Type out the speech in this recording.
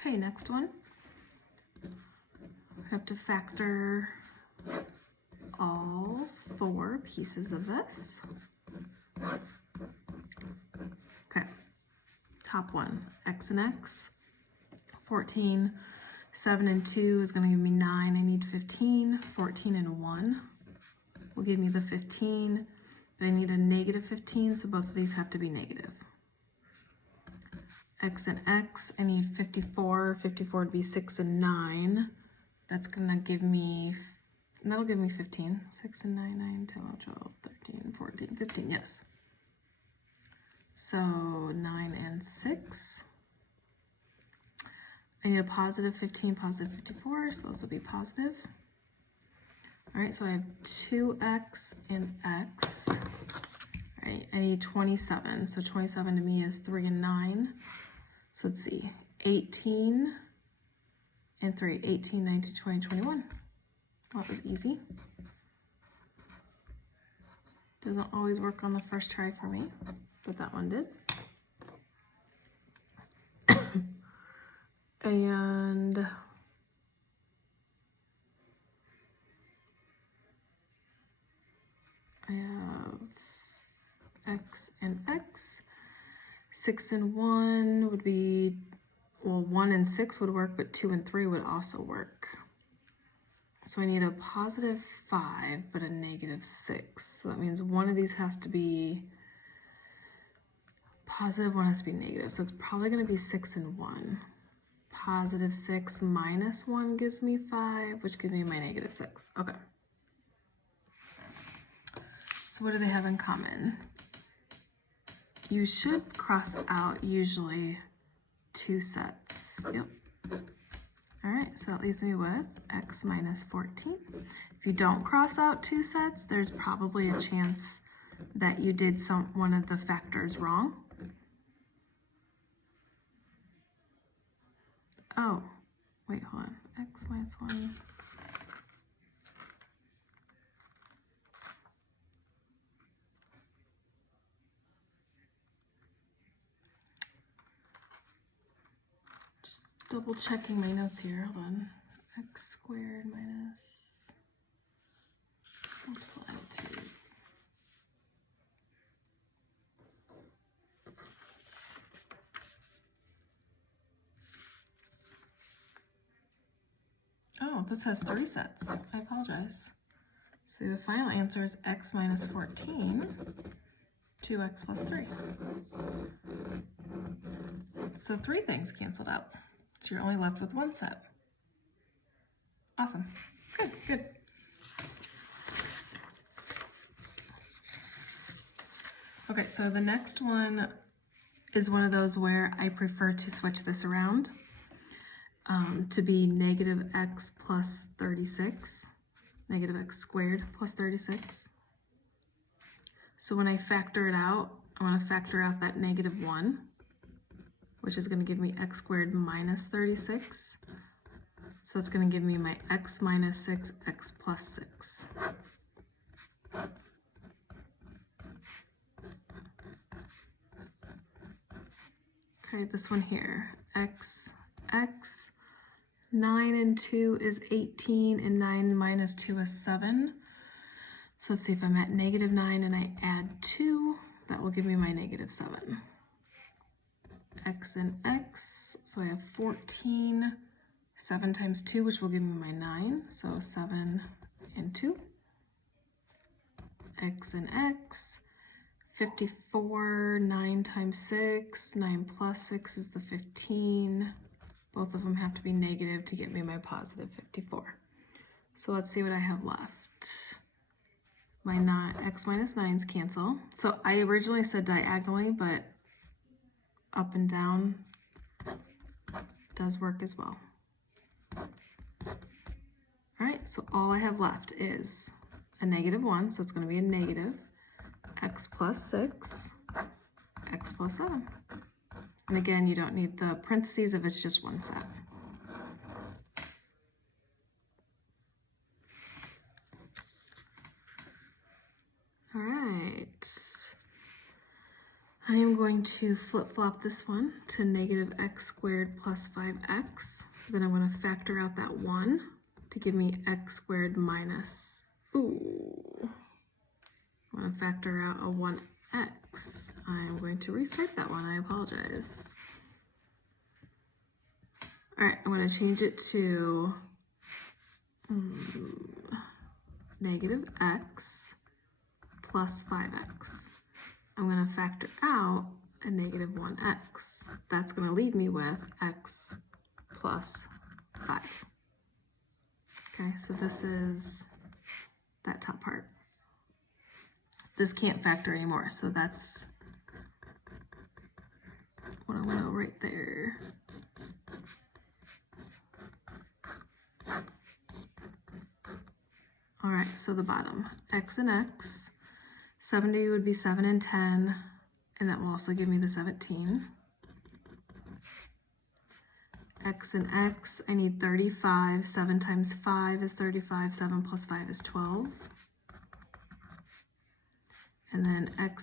Okay, next one. I have to factor all 4 pieces of this. Okay, top one, x and x, 14, 7 and 2 is gonna give me 9, I need 15, 14 and 1 will give me the 15, but I need a negative 15, so both of these have to be negative. X and x, I need 54, 54 would be 6 and 9, that's gonna give me, that'll give me 15, 6 and 9, 9, 10, 11, 12, 13, 14, 15, yes. So 9 and 6. I need a positive 15, positive 54, so those will be positive. All right, so I have 2x and x. All right, I need 27, so 27 to me is 3 and 9. So let's see, 18 and 3, 18, 19, 20, 21. Well, that was easy. Doesn't always work on the first try for me, but that one did. And I have x and x. 6 and 1 would be, well, 1 and 6 would work, but 2 and 3 would also work. So I need a positive 5, but a negative 6. So that means one of these has to be positive, one has to be negative. So it's probably going to be 6 and 1. Positive 6 minus 1 gives me 5, which gives me my negative 6. Okay. So what do they have in common? You should cross out usually 2 sets. Yep. All right, so that leaves me with x minus 14. If you don't cross out 2 sets, there's probably a chance that you did one of the factors wrong. Oh, wait, hold on. X minus 1. Just double checking my notes here. Hold on. X squared minus 2. Oh, this has 3 sets. I apologize. So the final answer is x minus 14, 2x plus 3. So 3 things canceled out. So you're only left with 1 set. Awesome. Good, good. Okay, so the next one is one of those where I prefer to switch this around to be negative x plus 36, negative x squared plus 36. So when I factor it out, I want to factor out that negative 1, which is going to give me x squared minus 36. So that's going to give me my x minus 6, x plus 6. Okay, this one here, x, 9 and 2 is 18, and 9 minus 2 is 7. So let's see, if I'm at negative 9 and I add 2, that will give me my negative 7. X and x, so I have 14, 7 times 2, which will give me my 9, so 7 and 2. X and x, 54, 9 times 6, 9 plus 6 is the 15. Both of them have to be negative to get me my positive 54. So let's see what I have left. My x minus 9s cancel. So I originally said diagonally, but up and down does work as well. All right, so all I have left is a negative 1, so it's going to be a negative x plus 6, x plus 7. And again, you don't need the parentheses if it's just 1 set. All right. I am going to flip-flop this one to negative x squared plus 5x. Then I'm going to factor out that 1 to give me x squared minus, ooh, I'm going to factor out a 1x. I'm going to restart that one, I apologize. All right, I'm going to change it to negative x plus 5x. I'm going to factor out a negative 1x. That's going to leave me with x plus 5. Okay, so this is that top part. This can't factor anymore, so that's what I'm going to write there. All right, so the bottom, x and x, 70 would be 7 and 10, and that will also give me the 17. X and x, I need 35, 7 times 5 is 35, 7 plus 5 is 12. And then x